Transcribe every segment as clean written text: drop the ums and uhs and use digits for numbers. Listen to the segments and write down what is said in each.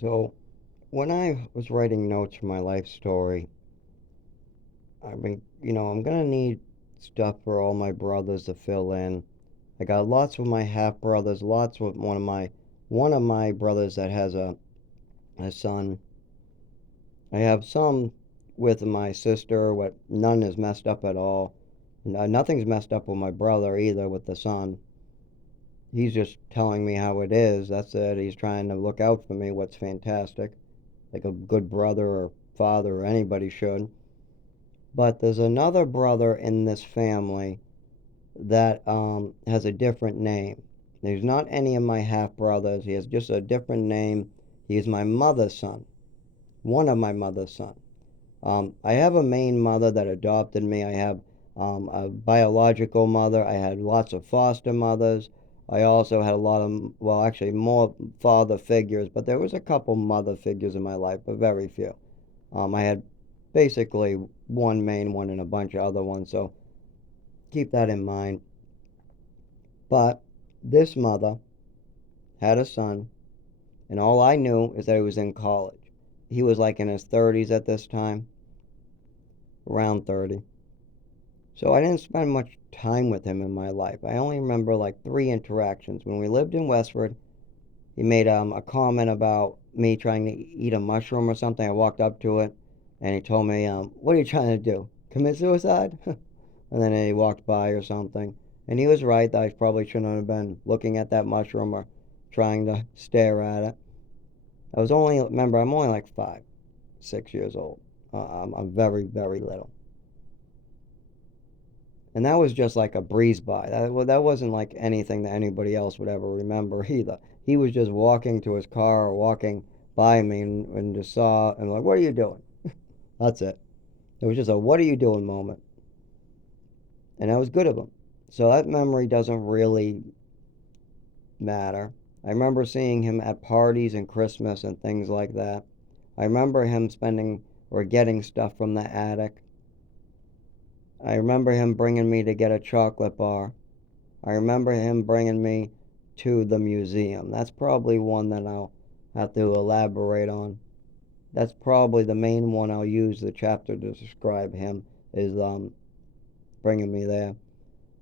So, when I was writing notes for my life story, I'm gonna need stuff for all my brothers to fill in. I got lots with my half brothers, lots with one of my brothers that has a son. I have some with my sister, what none is messed up at all. Nothing's messed up with my brother either with the son. He's just telling me how it is. That's it. He's trying to look out for me, what's fantastic, like a good brother or father or anybody should. But there's another brother in this family that has a different name. There's not any of my half brothers. He has just a different name. He's my mother's son, one of my mother's son. I have a main mother that adopted me. I have a biological mother. I had lots of foster mothers. I also had a lot of, well, actually more father figures, but there was a couple mother figures in my life, but very few. I had basically one main one and a bunch of other ones, so keep that in mind. But this mother had a son, and all I knew is that he was in college. He was like in his 30s at this time, around 30. So I didn't spend much time with him in my life. I only remember like three interactions. When we lived in Westford, he made a comment about me trying to eat a mushroom or something. I walked up to it, and he told me, "What are you trying to do? Commit suicide?" And then he walked by or something. And he was right that I probably shouldn't have been looking at that mushroom or trying to stare at it. Remember, I'm only like 5, 6 years old. I'm very, very little. And that was just like a breeze by. That wasn't like anything that anybody else would ever remember either. He was just walking to his car or walking by me and just saw and like, what are you doing? That's it. It was just a what are you doing moment. And that was good of him. So that memory doesn't really matter. I remember seeing him at parties and Christmas and things like that. I remember him spending or getting stuff from the attic. I remember him bringing me to get a chocolate bar. I remember him bringing me to the museum. That's probably one that I'll have to elaborate on. That's probably the main one I'll use the chapter to describe him is bringing me there.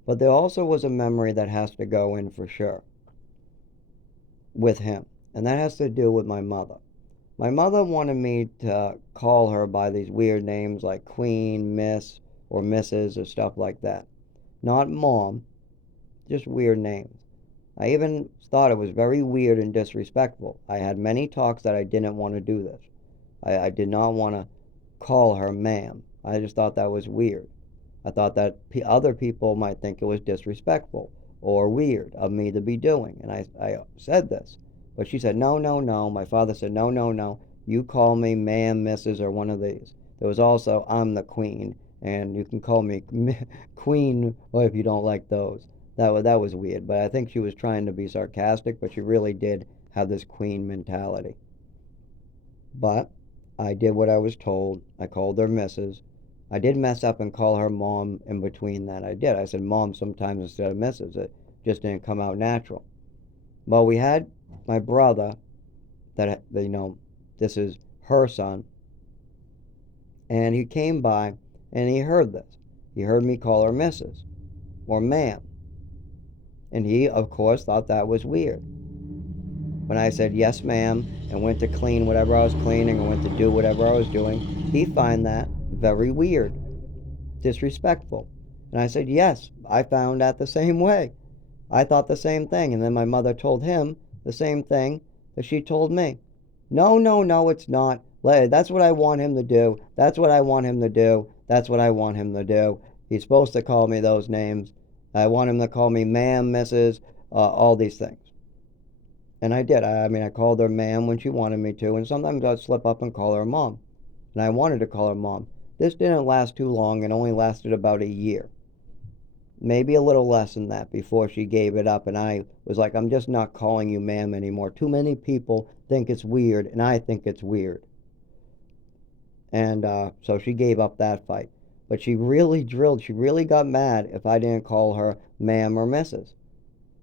But there also was a memory that has to go in for sure with him, and that has to do with my mother. My mother wanted me to call her by these weird names like Queen, Miss, or Mrs., or stuff like that. Not Mom, just weird names. I even thought it was very weird and disrespectful. I had many talks that I didn't want to do this. I did not want to call her ma'am. I just thought that was weird. I thought that other people might think it was disrespectful or weird of me to be doing. And I said this. But she said, no, no, no. My father said, no, no, no. You call me ma'am, Mrs., or one of these. There was also, I'm the queen. And you can call me queen or if you don't like those. That was weird. But I think she was trying to be sarcastic, but she really did have this queen mentality. But I did what I was told. I called her Mrs. I did mess up and call her mom in between that. I did. I said mom sometimes instead of Mrs. It just didn't come out natural. Well, we had my brother this is her son, and he came by and he heard this. He heard me call her Mrs. or ma'am, and he, of course, thought that was weird. When I said yes, ma'am, and went to clean whatever I was cleaning or went to do whatever I was doing, he found that very weird, disrespectful. And I said, yes, I found that the same way. I thought the same thing. And then my mother told him the same thing that she told me. No, no, no, it's not. That's what I want him to do. That's what I want him to do. That's what I want him to do. He's supposed to call me those names. I want him to call me ma'am, Mrs., all these things. And I did. I called her ma'am when she wanted me to, and sometimes I'd slip up and call her mom. And I wanted to call her mom. This didn't last too long and only lasted about a year. Maybe a little less than that before she gave it up, and I was like, I'm just not calling you ma'am anymore. Too many people think it's weird, and I think it's weird. And so she gave up that fight. But she really drilled, she really got mad if I didn't call her ma'am or Mrs.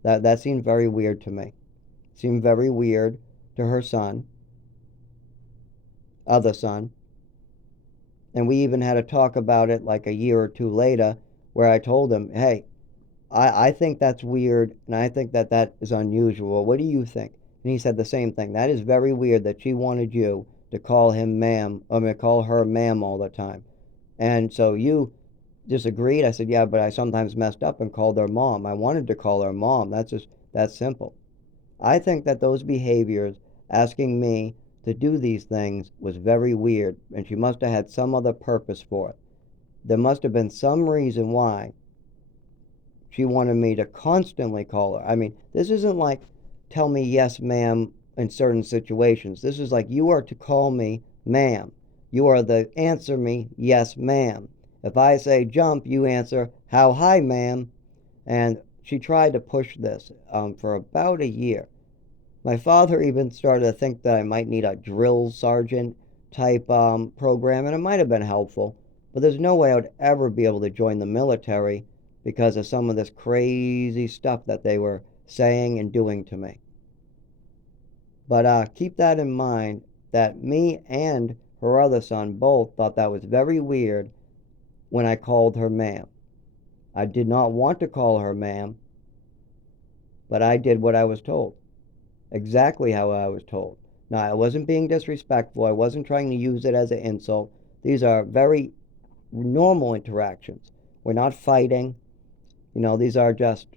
That seemed very weird to me. Seemed very weird to her son. other son. And we even had a talk about it like a year or two later where I told him, hey, I think that's weird and I think that that is unusual. What do you think? And he said the same thing. That is very weird that she wanted you to call him ma'am, I mean, call her ma'am all the time. And so you disagreed. I said, yeah, but I sometimes messed up and called her mom. I wanted to call her mom. That's just that simple. I think that those behaviors, asking me to do these things, was very weird, and she must have had some other purpose for it. There must have been some reason why she wanted me to constantly call her. I mean, this isn't like tell me yes, ma'am, in certain situations. This is like you are to call me ma'am. You are the answer me yes, ma'am. If I say jump, you answer how high, ma'am. And she tried to push this for about a year. My father even started to think that I might need a drill sergeant type program, and it might have been helpful, but there's no way I would ever be able to join the military because of some of this crazy stuff that they were saying and doing to me. But keep that in mind that me and her other son both thought that was very weird when I called her ma'am. I did not want to call her ma'am, but I did what I was told. Exactly how I was told. Now, I wasn't being disrespectful. I wasn't trying to use it as an insult. These are very normal interactions. We're not fighting. These are just,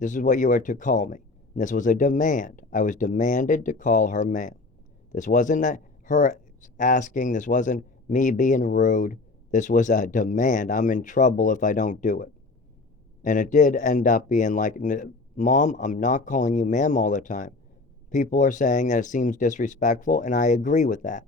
this is what you are to call me. And this was a demand. I was demanded to call her ma'am. This wasn't her asking. This wasn't me being rude. This was a demand. I'm in trouble if I don't do it. And it did end up being like, Mom, I'm not calling you ma'am all the time. People are saying that it seems disrespectful, and I agree with that.